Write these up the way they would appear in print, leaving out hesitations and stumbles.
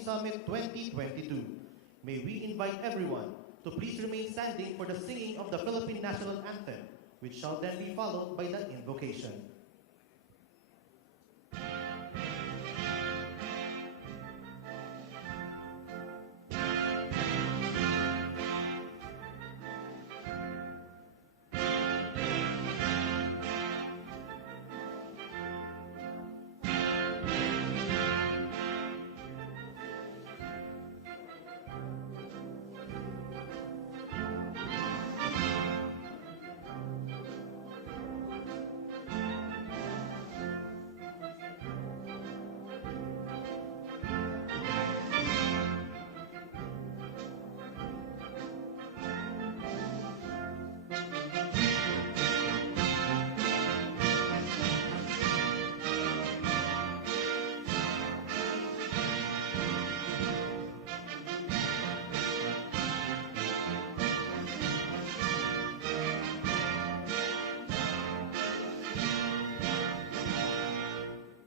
Technology Summit 2022. May we invite everyone to please remain standing for the singing of the Philippine National Anthem, which shall then be followed by the invocation.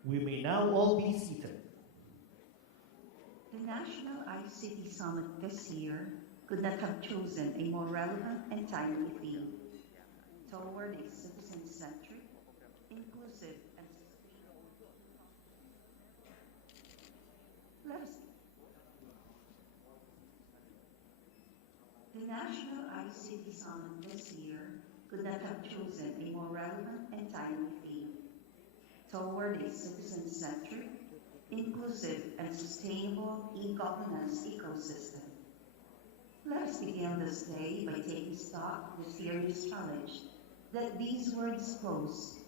We may now all be seated. The National ICT Summit this year could not have chosen a more relevant and timely theme toward a citizen-centric, inclusive, and sustainable. The National ICT Summit this year could not have chosen a more relevant and timely theme toward a citizen-centric, inclusive, and sustainable e-governance ecosystem. Let us begin this day by taking stock of the serious challenge that these words pose,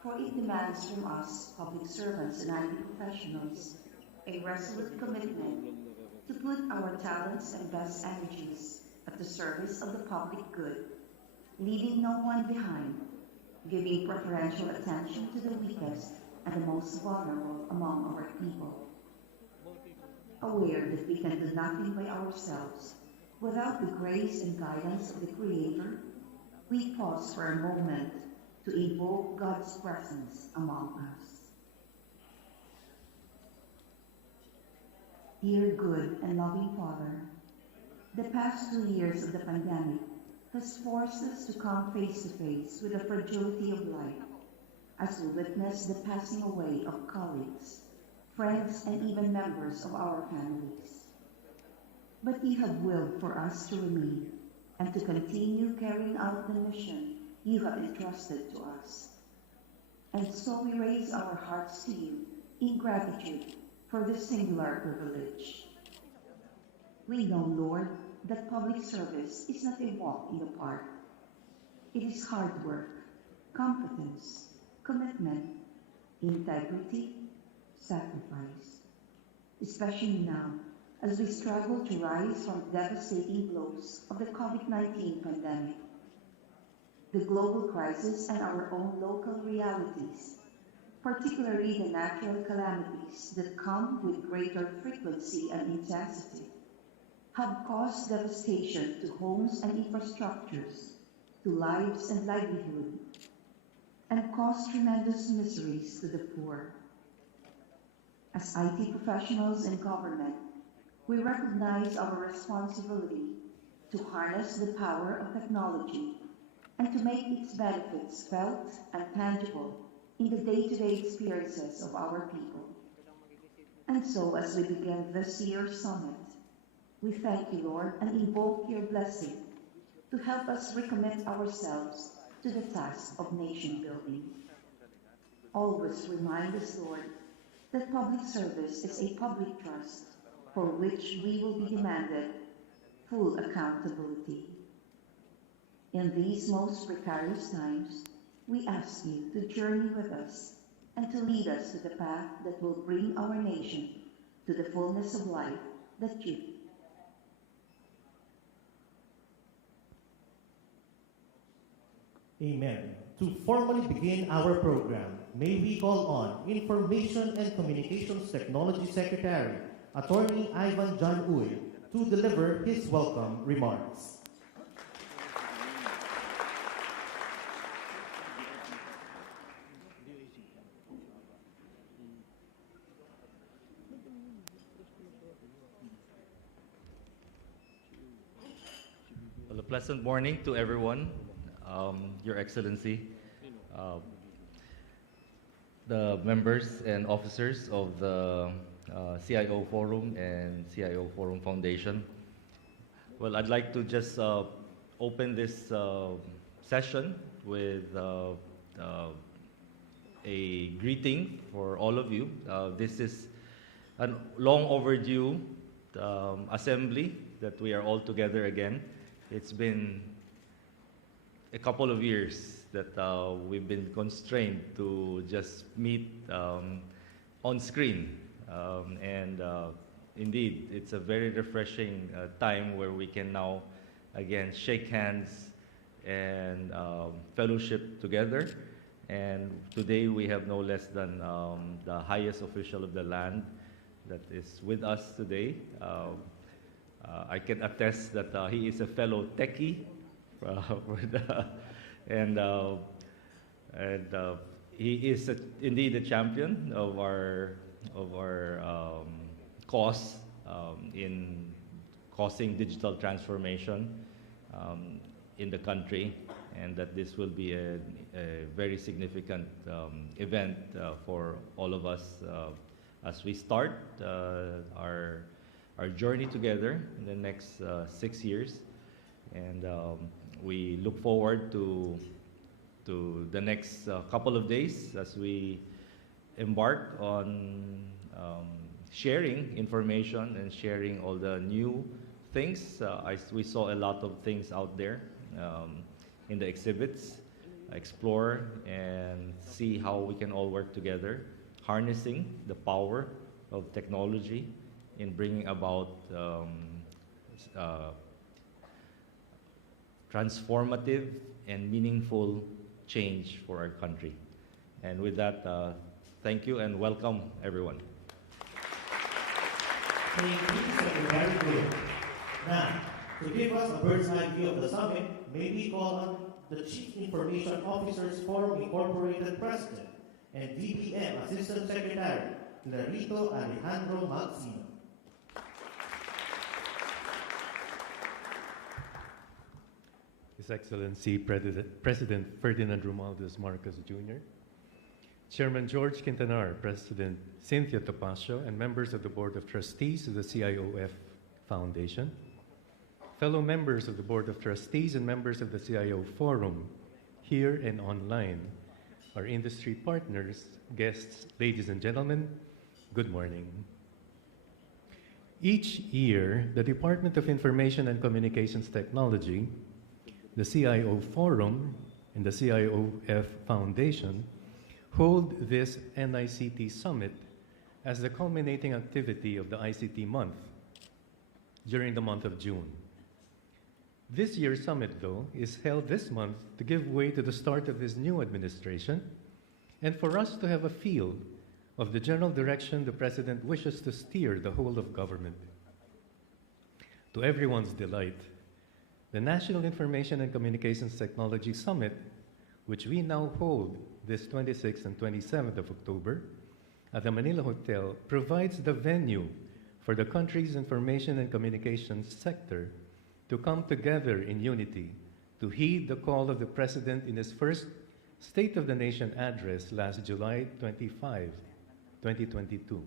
for it demands from us, public servants and IT professionals, a resolute commitment to put our talents and best energies at the service of the public good, leaving no one behind, giving preferential attention to the weakest and the most vulnerable among our people. Aware that we can do nothing by ourselves without the grace and guidance of the Creator, we pause for a moment to invoke God's presence among us. Dear good and loving Father, the past 2 years of the pandemic has forced us to come face to face with the fragility of life as we witness the passing away of colleagues, friends, and even members of our families. But you have willed for us to remain and to continue carrying out the mission you have entrusted to us. And so we raise our hearts to you in gratitude for this singular privilege. We know, Lord, that public service is not a walk in the park. It is hard work, competence, commitment, integrity, sacrifice. Especially now, as we struggle to rise from the devastating blows of the COVID-19 pandemic, the global crisis and our own local realities, particularly the natural calamities that come with greater frequency and intensity, have caused devastation to homes and infrastructures, to lives and livelihood, and caused tremendous miseries to the poor. As IT professionals and government, we recognize our responsibility to harness the power of technology and to make its benefits felt and tangible in the day-to-day experiences of our people. And so, as we begin this year's summit, we thank you, Lord, and invoke your blessing to help us recommit ourselves to the task of nation building. Always remind us, Lord, that public service is a public trust for which we will be demanded full accountability. In these most precarious times, we ask you to journey with us and to lead us to the path that will bring our nation to the fullness of life that you. Amen. To formally begin our program, may we call on Information and Communications Technology Secretary, Attorney Ivan John Uy, to deliver his welcome remarks. pleasant morning to everyone, Your Excellency, uh, the members and officers of the CIO Forum and CIO Forum Foundation. Well, I'd like to just open this session with a greeting for all of you. This is a long overdue assembly that we are all together again. It's been a couple of years that we've been constrained to just meet on screen. Indeed, it's a very refreshing time where we can now again shake hands and fellowship together. And today we have no less than the highest official of the land that is with us today. I can attest that he is a fellow techie, he is indeed a champion of our cause in causing digital transformation in the country, and that this will be a very significant event for all of us as we start our journey together in the next 6 years. And we look forward to the next couple of days as we embark on sharing information and sharing all the new things. We saw a lot of things out there in the exhibits. Explore and see how we can all work together, harnessing the power of technology in bringing about transformative and meaningful change for our country. And with that, thank you and welcome, everyone. Thank you, Secretary Good. Now, to give us a bird's eye view of the summit, may we call on the Chief Information Officers Forum Incorporated President and DBM Assistant Secretary, Larito Alejandro Magsino. His Excellency President Ferdinand Romualdez Marcos Jr., Chairman George Quintanar, President Cynthia Topacio, and members of the Board of Trustees of the CIOF Foundation, fellow members of the Board of Trustees and members of the CIO Forum, here and online, our industry partners, guests, ladies and gentlemen, good morning. Each year, the Department of Information and Communications Technology, the CIO Forum, and the CIOF Foundation hold this NICT Summit as the culminating activity of the ICT month during the month of June. This year's summit, though, is held this month to give way to the start of this new administration and for us to have a feel of the general direction the President wishes to steer the whole of government. To everyone's delight, the National Information and Communications Technology Summit, which we now hold this 26th and 27th of October at the Manila Hotel, provides the venue for the country's information and communications sector to come together in unity to heed the call of the President in his first State of the Nation address last July 25, 2022,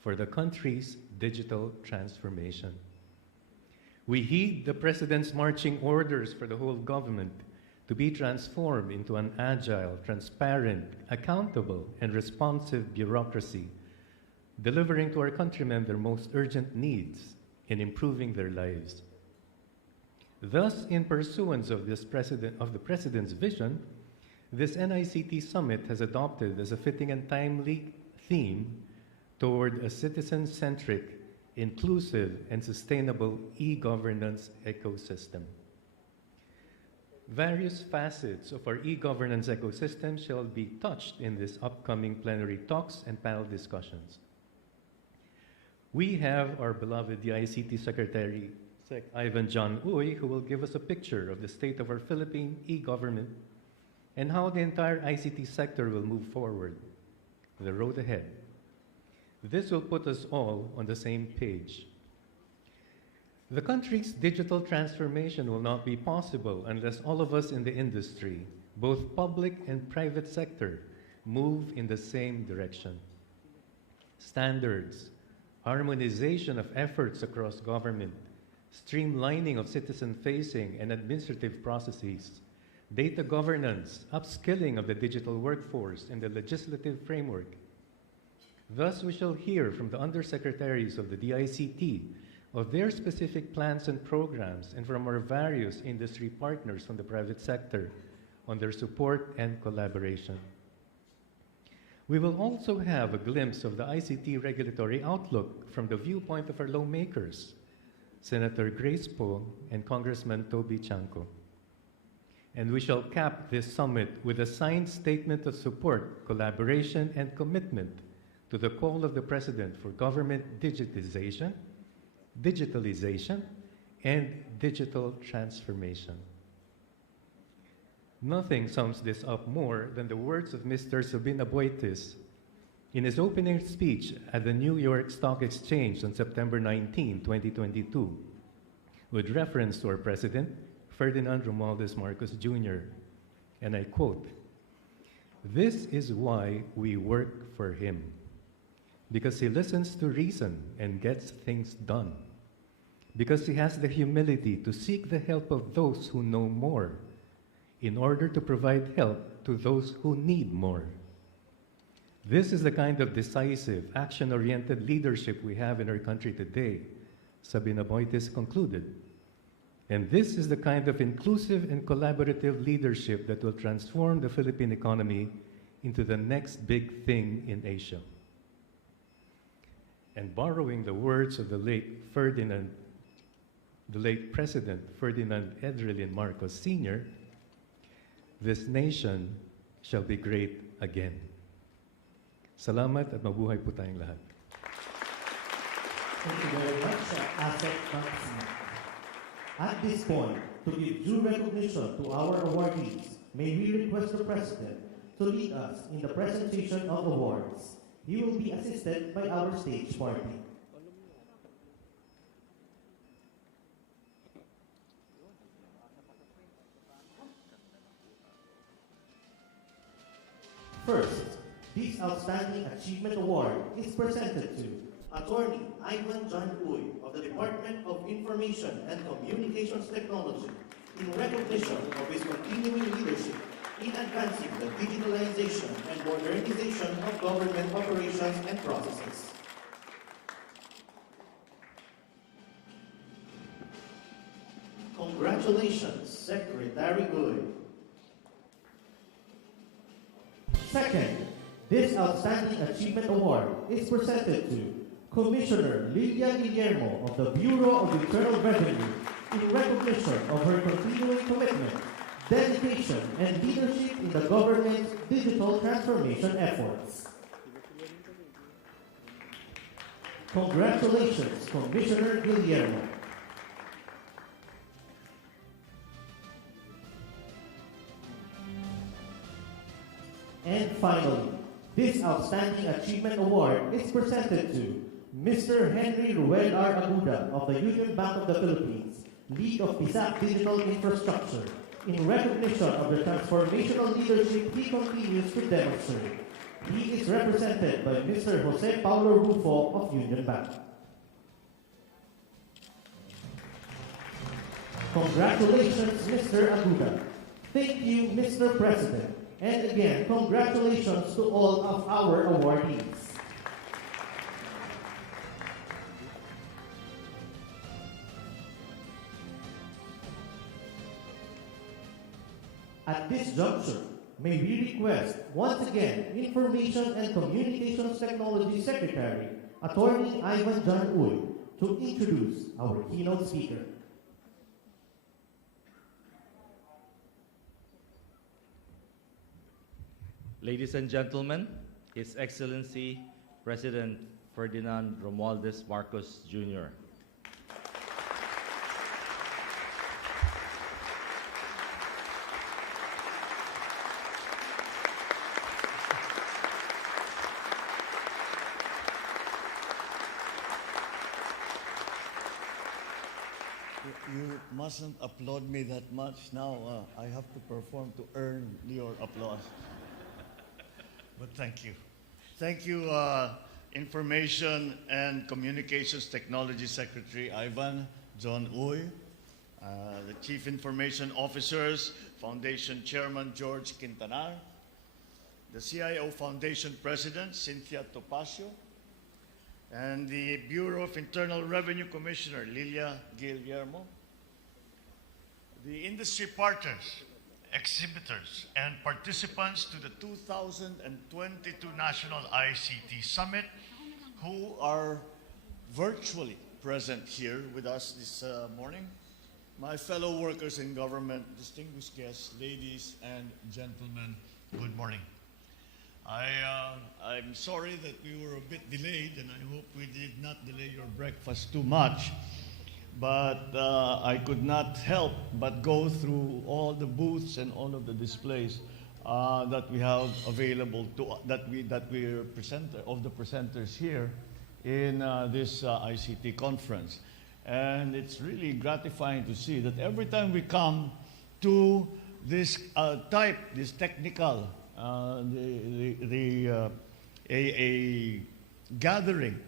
for the country's digital transformation. We heed the President's marching orders for the whole government to be transformed into an agile, transparent, accountable, and responsive bureaucracy, delivering to our countrymen their most urgent needs in improving their lives. Thus, in pursuance of the President's vision, this NICT Summit has adopted as a fitting and timely theme toward a citizen-centric, inclusive, and sustainable e-governance ecosystem. Various facets of our e-governance ecosystem shall be touched in this upcoming plenary talks and panel discussions. We have our beloved ICT Secretary, Ivan John Uy, who will give us a picture of the state of our Philippine e-government and how the entire ICT sector will move forward, the road ahead. This will put us all on the same page. The country's digital transformation will not be possible unless all of us in the industry, both public and private sector, move in the same direction. Standards, harmonization of efforts across government, streamlining of citizen-facing and administrative processes, data governance, upskilling of the digital workforce, and the legislative framework. Thus, we shall hear from the undersecretaries of the DICT of their specific plans and programs, and from our various industry partners from the private sector on their support and collaboration. We will also have a glimpse of the ICT regulatory outlook from the viewpoint of our lawmakers, Senator Grace Poe and Congressman Toby Chanco. And we shall cap this summit with a signed statement of support, collaboration, and commitment to the call of the President for government digitalization, and digital transformation. Nothing sums this up more than the words of Mr. Sabin Aboitiz in his opening speech at the New York Stock Exchange on September 19, 2022, with reference to our President, Ferdinand Romualdez Marcos Jr. And I quote, "This is why we work for him, because he listens to reason and gets things done, because he has the humility to seek the help of those who know more, in order to provide help to those who need more. This is the kind of decisive, action-oriented leadership we have in our country today," Sabin Aboitiz concluded. "And this is the kind of inclusive and collaborative leadership that will transform the Philippine economy into the next big thing in Asia." And borrowing the words of the late President Ferdinand Edrelin Marcos Sr., "This nation shall be great again." Salamat at mabuhay po tayong lahat. Thank you very much, Asset Banksy. At this point, to give due recognition to our awardees, may we request the President to lead us in the presentation of awards. He will be assisted by our stage party. First, this Outstanding Achievement Award is presented to Attorney Ivan John Uy of the Department of Information and Communications Technology in recognition of his continuing leadership in advancing the digitalization and modernization of government operations and processes. Congratulations, Secretary Uy. Second, this Outstanding Achievement Award is presented to Commissioner Lilia Guillermo of the Bureau of Internal Revenue in recognition of her continuing commitment, dedication, and leadership in the government's digital transformation efforts. Congratulations, Commissioner Guillermo. And finally, this Outstanding Achievement Award is presented to Mr. Henry Ruel R. Aguda of the Union Bank of the Philippines, lead of PISAC Digital Infrastructure, in recognition of the transformational leadership he continues to demonstrate. He is represented by Mr. Jose Paulo Rufo of Union Bank. Congratulations, Mr. Aguda. Thank you, Mr. President. And again, congratulations to all of our awardees. At this juncture, may we request once again Information and Communications Technology Secretary, Attorney Ivan John Uy, to introduce our keynote speaker. Ladies and gentlemen, His Excellency President Ferdinand Romualdez Marcos Jr. You mustn't applaud me that much now. I have to perform to earn your applause. But thank you. Thank you, Information and Communications Technology Secretary Ivan John Uy, the Chief Information Officers, Foundation Chairman George Quintanar, the CIO Foundation President Cynthia Topacio, and the Bureau of Internal Revenue Commissioner Lilia Guillermo, the industry partners, exhibitors, and participants to the 2022 National ICT Summit who are virtually present here with us this morning, my fellow workers in government, distinguished guests, ladies and gentlemen, good morning. I'm sorry that we were a bit delayed, and I hope we did not delay your breakfast too much. But I could not help but go through all the booths and all of the displays that we have available to that we are presenters here in this ICT conference. And it's really gratifying to see that every time we come to this this technical, a gathering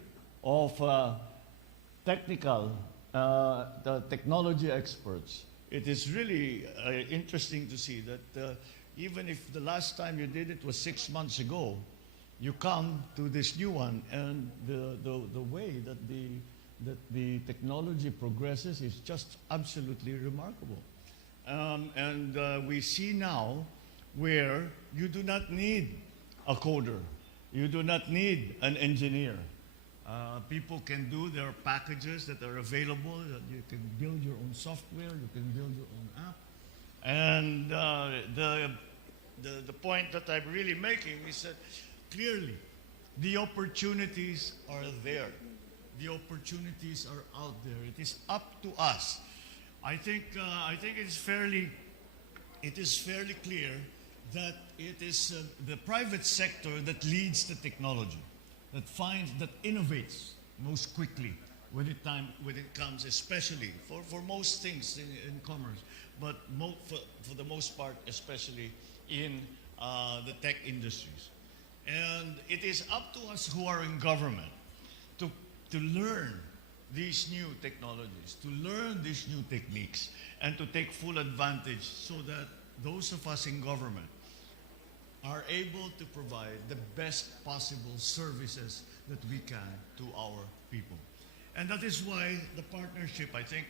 of technical the technology experts, it is really interesting to see that even if the last time you did it was 6 months ago, you come to this new one, and the way that the technology progresses is just absolutely remarkable. We see now where you do not need a coder, you do not need an engineer. People can do their packages that are available. You can build your own software, you can build your own app. And the point that I'm really making is that clearly the opportunities are there. The opportunities are out there. It is up to us. I think it is fairly clear that it is the private sector that leads the technology, that innovates most quickly when it comes, especially for most things in commerce, but for the most part, especially in the tech industries. And it is up to us who are in government to learn these new technologies, to learn these new techniques, and to take full advantage so that those of us in government are able to provide the best possible services that we can to our people. And that is why the partnership, I think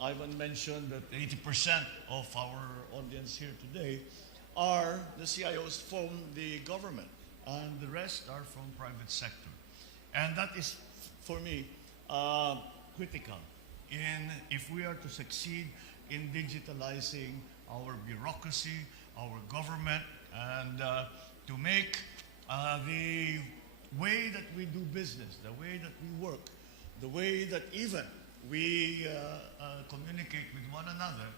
Ivan mentioned that 80% of our audience here today are the CIOs from the government, and the rest are from private sector. And that is, for me, critical if we are to succeed in digitalizing our bureaucracy, our government, and to make the way that we do business, the way that we work, the way that even we communicate with one another,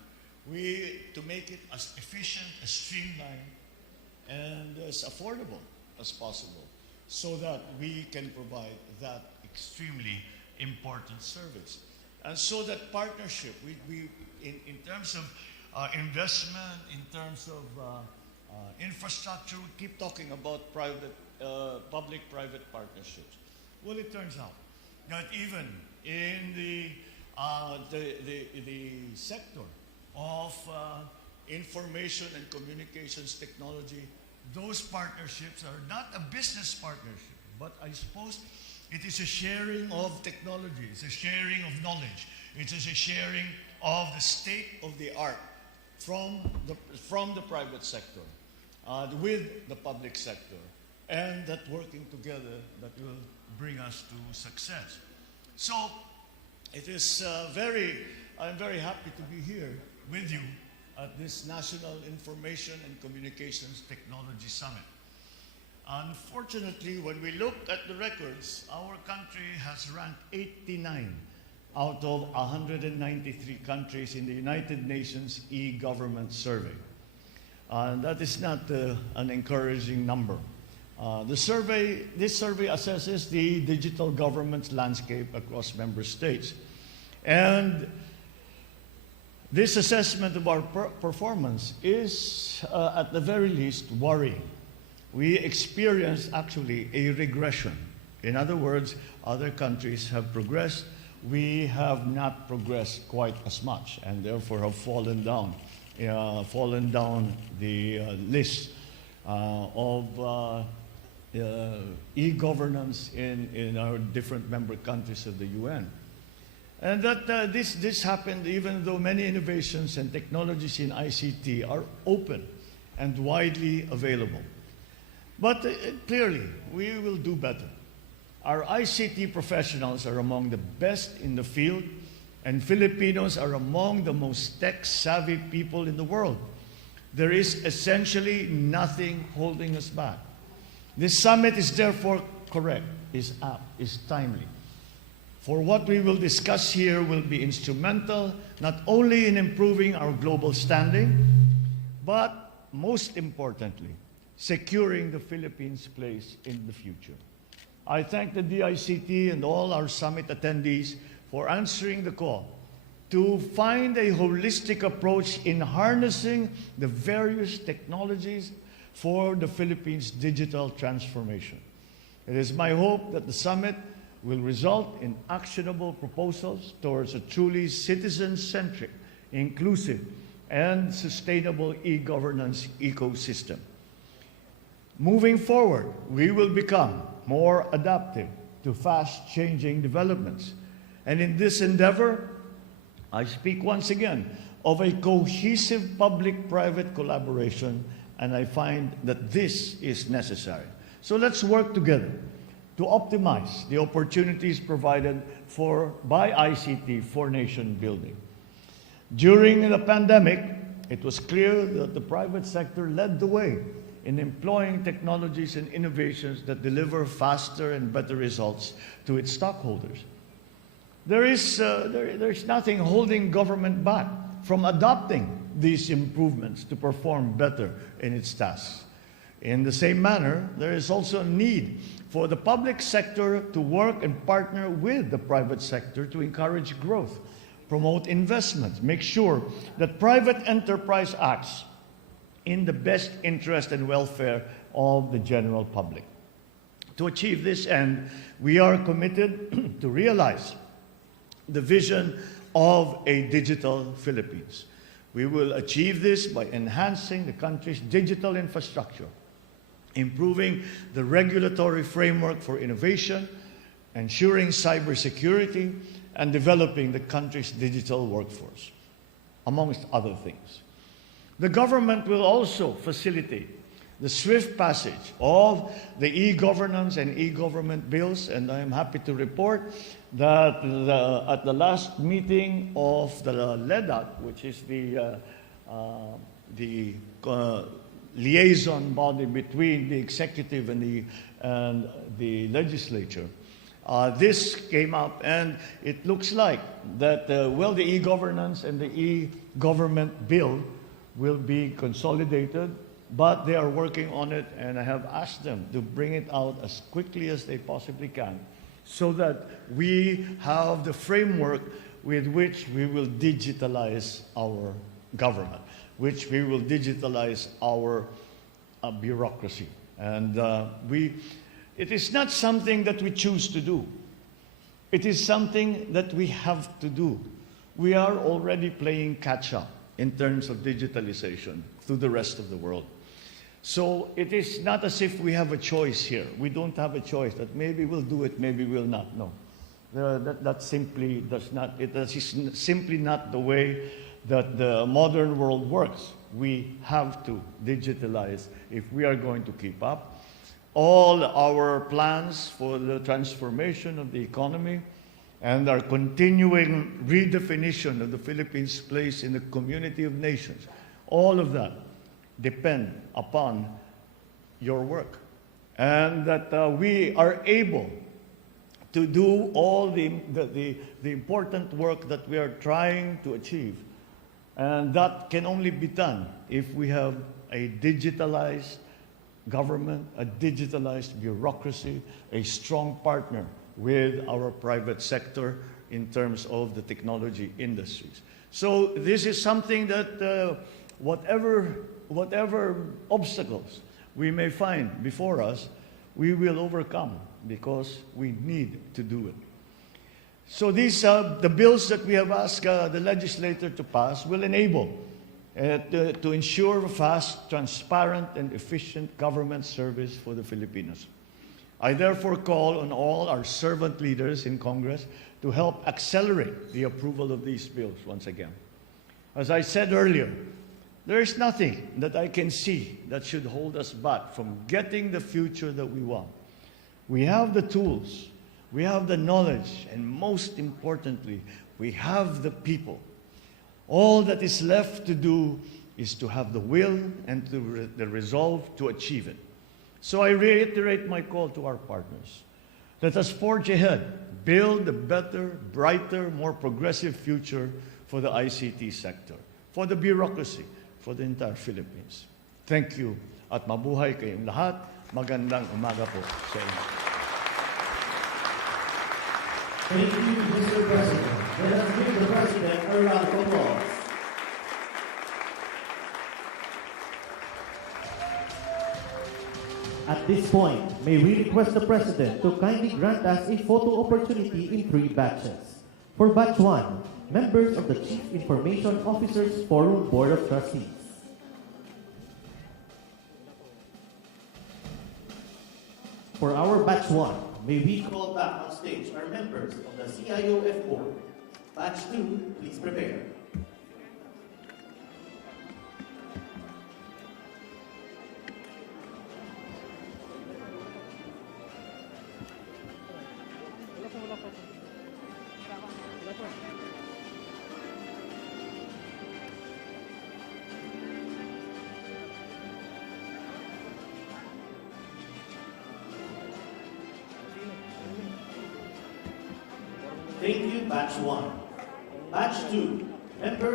to make it as efficient, as streamlined, and as affordable as possible, so that we can provide that extremely important service. And so that partnership, in terms of investment, in terms of infrastructure, we keep talking about public-private partnerships. Well, it turns out that even in the sector of information and communications technology, those partnerships are not a business partnership, but I suppose it is a sharing of technology, it's a sharing of knowledge, it is a sharing of the state of the art from the private sector with the public sector, and that working together that will bring us to success. So it is I'm very happy to be here with you at this National Information and Communications Technology Summit. Unfortunately, when we look at the records, our country has ranked 89 out of 193 countries in the United Nations e-government survey. That is not an encouraging number. This survey assesses the digital government landscape across member states. And this assessment of our performance is, at the very least, worrying. We experience actually a regression. In other words, other countries have progressed. We have not progressed quite as much, and therefore have fallen down the list of e-governance in our different member countries of the UN. And that this happened even though many innovations and technologies in ICT are open and widely available. But clearly, we will do better. Our ICT professionals are among the best in the field, and Filipinos are among the most tech-savvy people in the world. There is essentially nothing holding us back. This summit is therefore correct, is apt, is timely. For what we will discuss here will be instrumental not only in improving our global standing, but most importantly, securing the Philippines' place in the future. I thank the DICT and all our summit attendees for answering the call to find a holistic approach in harnessing the various technologies for the Philippines' digital transformation. It is my hope that the summit will result in actionable proposals towards a truly citizen-centric, inclusive, and sustainable e-governance ecosystem. Moving forward, we will become more adaptive to fast-changing developments. And in this endeavor, I speak once again of a cohesive public-private collaboration, and I find that this is necessary. So let's work together to optimize the opportunities provided by ICT for nation building. During the pandemic, it was clear that the private sector led the way in employing technologies and innovations that deliver faster and better results to its stockholders. There's nothing holding government back from adopting these improvements to perform better in its tasks. In the same manner, there is also a need for the public sector to work and partner with the private sector to encourage growth, promote investment, make sure that private enterprise acts in the best interest and welfare of the general public. To achieve this end, we are committed to realize the vision of a digital Philippines. We will achieve this by enhancing the country's digital infrastructure, improving the regulatory framework for innovation, ensuring cybersecurity, and developing the country's digital workforce, amongst other things. The government will also facilitate the swift passage of the e-governance and e-government bills, and I am happy to report that at the last meeting of the LEDAC, which is the liaison body between the executive and the legislature, this came up, and it looks like that, the e-governance and the e-government bill will be consolidated, but they are working on it, and I have asked them to bring it out as quickly as they possibly can so that we have the framework with which we will digitalize our government, which we will digitalize our bureaucracy. And it is not something that we choose to do. It is something that we have to do. We are already playing catch-up in terms of digitalization to the rest of the world. So it is not as if we have a choice here. We don't have a choice that maybe we'll do it, maybe we'll not. No, that simply does not. It is simply not the way that the modern world works. We have to digitalize if we are going to keep up. All our plans for the transformation of the economy and our continuing redefinition of the Philippines' place in the community of nations, all of that depend upon your work. And that we are able to do all the important work that we are trying to achieve. And that can only be done if we have a digitalized government, a digitalized bureaucracy, a strong partner with our private sector in terms of the technology industries. So this is something that whatever obstacles we may find before us, we will overcome because we need to do it. So these the bills that we have asked the legislator to pass will enable to ensure fast, transparent, and efficient government service for the Filipinos. I therefore call on all our servant leaders in Congress to help accelerate the approval of these bills once again. As I said earlier, there is nothing that I can see that should hold us back from getting the future that we want. We have the tools, we have the knowledge, and most importantly, we have the people. All that is left to do is to have the will and the resolve to achieve it. So I reiterate my call to our partners. Let us forge ahead, build a better, brighter, more progressive future for the ICT sector, for the bureaucracy, for the entire Philippines. Thank you at mabuhay kayong lahat. Magandang umaga po sa inyo. Thank you, Mr. President. Let us give the President a round of applause. At this point, may we request the President to kindly grant us a photo opportunity in 3 batches. For batch 1, members of the Chief Information Officers Forum Board of Trustees. For our batch 1, may we call back on stage our members of the CIOF Board. Batch 2, please prepare. Thank you, batch 1. Batch 2, members